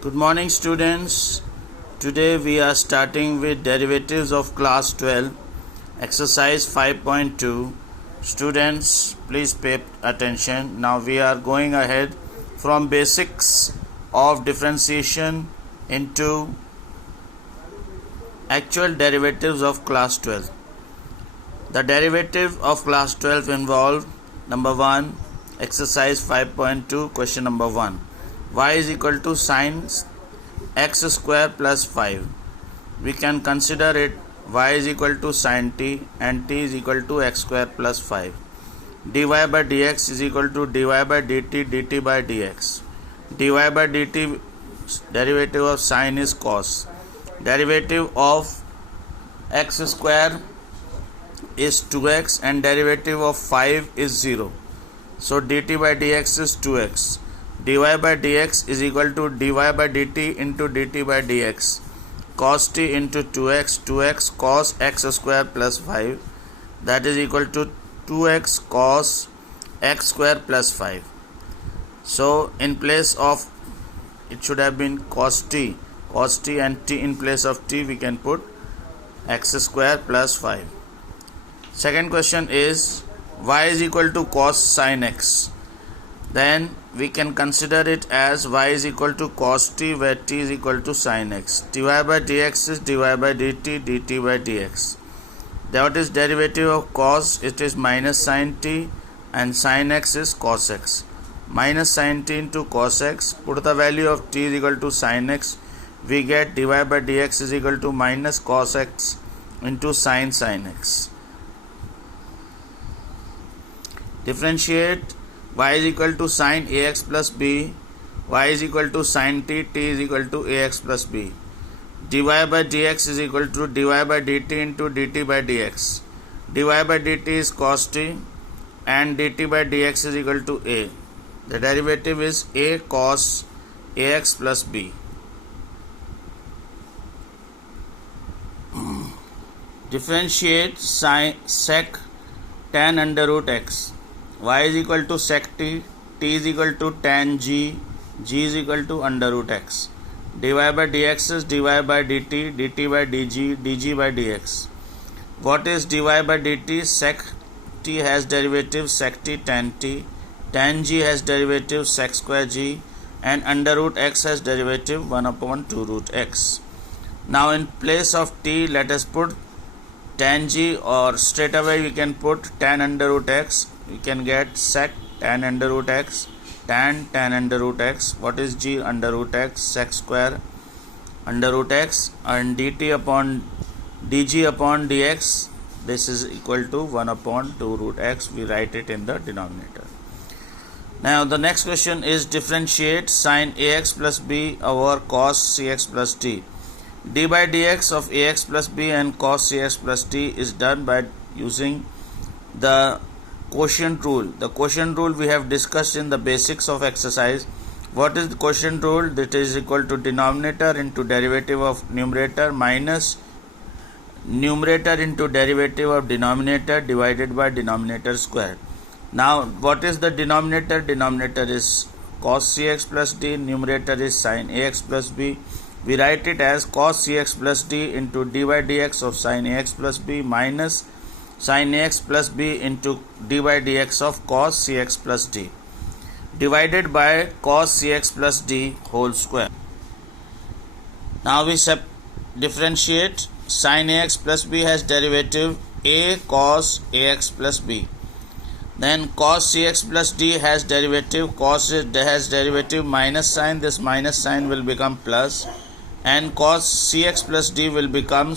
Good morning, students. Today we are starting with derivatives of class 12, exercise 5.2. Students, please pay attention. Now we are going ahead from basics of differentiation into actual derivatives of class 12. The derivative of class 12 involve number 1, exercise 5.2, question number 1. Y is equal to sine x square plus 5. We can consider it y is equal to sine t and t is equal to x square plus 5. dy by dx is equal to dy by dt dt by dx. dy by dt derivative of sine is cos. Derivative of x square is 2x and derivative of 5 is 0. So dt by dx is 2x. dy by dx is equal to dy by dt into dt by dx. Cos t into 2x cos x square plus 5, that is equal to 2x cos x square plus 5. So in place of, it should have been cos t and t in place of t we can put x square plus 5. Second question is y is equal to cos sin x. Then we can consider it as y is equal to cos t where t is equal to sin x. dy by dx is dy by dt dt by dx. That is derivative of cos, it is minus sin t, and sin x is cos x. Minus sin t into cos x, put the value of t is equal to sin x, we get dy by dx is equal to minus cos x into sin x. Differentiate y is equal to sin ax plus b, y is equal to sin t, t is equal to ax plus b. dy by dx is equal to dy by dt into dt by dx. dy by dt is cos t and dt by dx is equal to a. The derivative is a cos ax plus b. Differentiate sec tan under root x. Y is equal to sec t, t is equal to tan g, g is equal to under root x. dy by dx is dy by dt, dt by dg, dg by dx. What is dy by dt? Sec t has derivative sec t tan t, tan g has derivative sec square g, and under root x has derivative 1 upon 2 root x. Now in place of t, let us put tan g, or straight away we can put tan under root x. We can get sec tan under root x, tan under root x. What is g? Under root x, sec square under root x, and dt upon dg upon dx. This is equal to 1 upon 2 root x. We write it in the denominator. Now the next question is differentiate sin ax plus b over cos cx plus d. d by dx of ax plus b and cos cx plus d is done by using the quotient rule. The quotient rule we have discussed in the basics of exercise. What is the quotient rule? That is equal to denominator into derivative of numerator minus numerator into derivative of denominator divided by denominator square. Now what is the denominator? Denominator is cos cx plus d, numerator is sin ax plus b. We write it as cos cx plus d into d by dx of sin ax plus b minus sin ax plus b into d by dx of cos cx plus d divided by cos cx plus d whole square. Now we differentiate. Sin ax plus b has derivative a cos ax plus b. Then cos cx plus d has derivative, cos has derivative minus sign, this minus sign will become plus, and cos cx plus d will become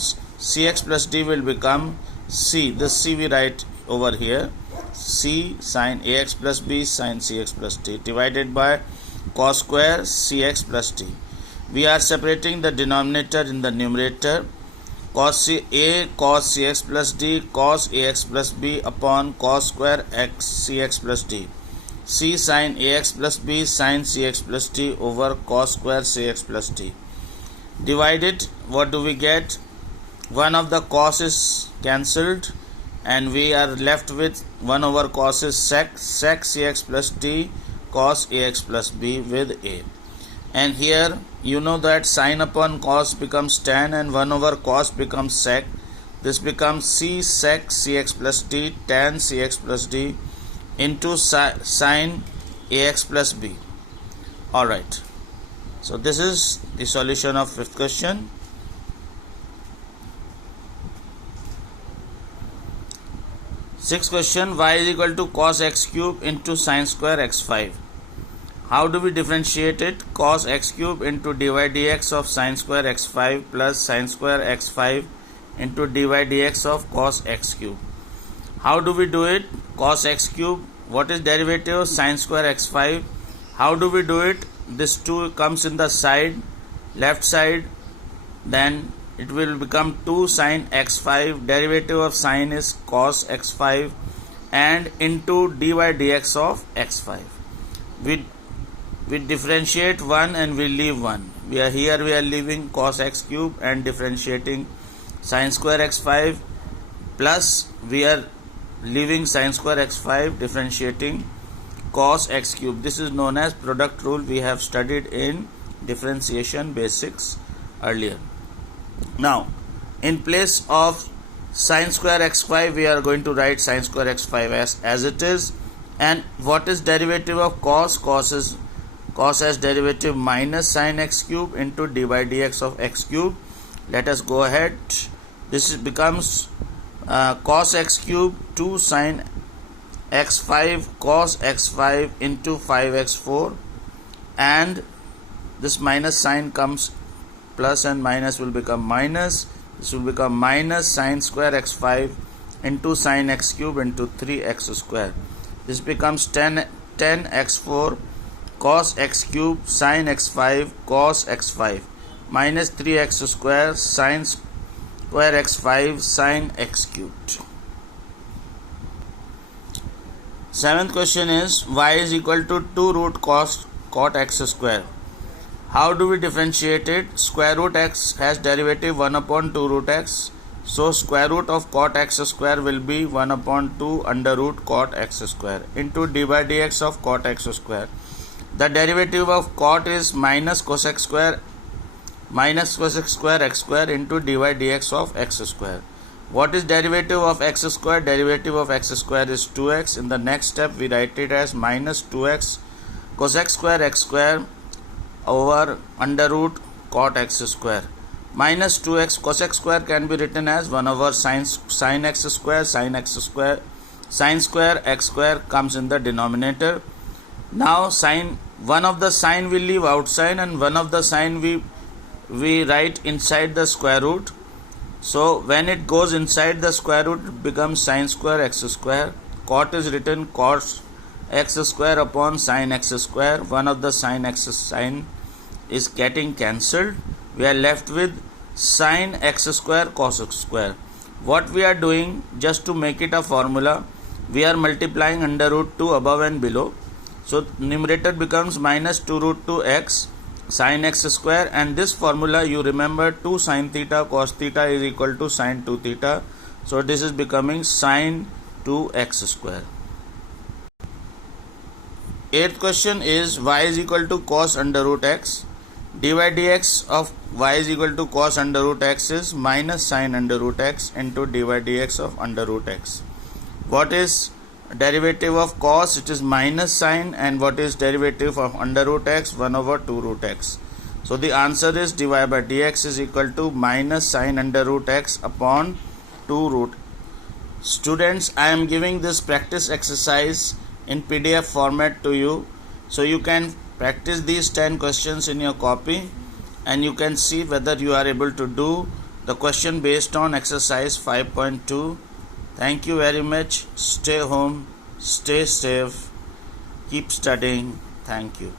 c. This c we write over here, c sin ax plus b sin cx plus d divided by cos square cx plus d. We are separating the denominator in the numerator. Cos cx plus d cos ax plus b upon cos square x cx plus d. c sin ax plus b sin cx plus d over cos square cx plus d. Divided, what do we get? One of the cos is cancelled and we are left with 1 over cos is sec cx plus d cos ax plus b with a. and here you know that sine upon cos becomes tan and 1 over cos becomes sec. This becomes c sec cx plus d tan cx plus d into sine ax plus b. Alright, so this is the solution of fifth question. Sixth question, y is equal to cos x cube into sine square x5. How do we differentiate it? Cos x cube into dy dx of sine square x5 plus sine square x5 into dy dx of cos x cube. How do we do it? Cos x cube, what is derivative of sine square x5? How do we do it? This 2 comes in the side, left side, then it will become 2 sine x5, derivative of sine is cos x5 and into dy dx of x5. We differentiate 1 and we leave 1. We are leaving cos x cube and differentiating sine square x5, plus we are leaving sine square x5 differentiating cos x cube. This is known as product rule. We have studied in differentiation basics earlier. Now, in place of sine square x5, we are going to write sine square x5 as it is. And what is derivative of cos? Cos has derivative minus sine x cube into dy dx of x cube. Let us go ahead. This becomes cos x cube 2 sine x5 cos x5 into 5x4, and this minus sign comes, plus and minus will become minus. This will become minus sine square x5 into sine x cube into 3x square. This becomes 10x4 cos x cube sine x5 cos x5 minus 3x square sine square x5 sine x cubed. Seventh question is y is equal to 2 root cot x square. How do we differentiate it? Square root x has derivative 1 upon 2 root x. So square root of cot x square will be 1 upon 2 under root cot x square into dy dx of cot x square. The derivative of cot is minus cosec square x square into dy dx of x square. What is derivative of x square? Derivative of x square is 2x. In the next step, we write it as minus 2x cosec square x square over under root cot x square. Minus 2x cosec square can be written as 1 over sine x square, sine square x square comes in the denominator. Now one of the sine we leave outside and one of the sine we write inside the square root. So when it goes inside the square root, it becomes sine square x square. Cot is written cos x square upon sine x square. One of the sine x sine is getting cancelled. We are left with sine x square cos square. What we are doing, just to make it a formula, we are multiplying under root 2 above and below. So numerator becomes minus 2 root 2 x sine x square, and this formula you remember 2 sine theta cos theta is equal to sine 2 theta. So this is becoming sine 2x square. Eighth question is y is equal to cos under root x. Dy dx of y is equal to cos under root x is minus sine under root x into dy dx of under root x. What is derivative of cos? It is minus sine, and what is derivative of under root x? 1 over 2 root x. So the answer is dy by dx is equal to minus sine under root x upon 2 root. Students, I am giving this practice exercise in PDF format to you, so you can practice these 10 questions in your copy and you can see whether you are able to do the question based on exercise 5.2. Thank you very much. Stay home, stay safe, keep studying. Thank you.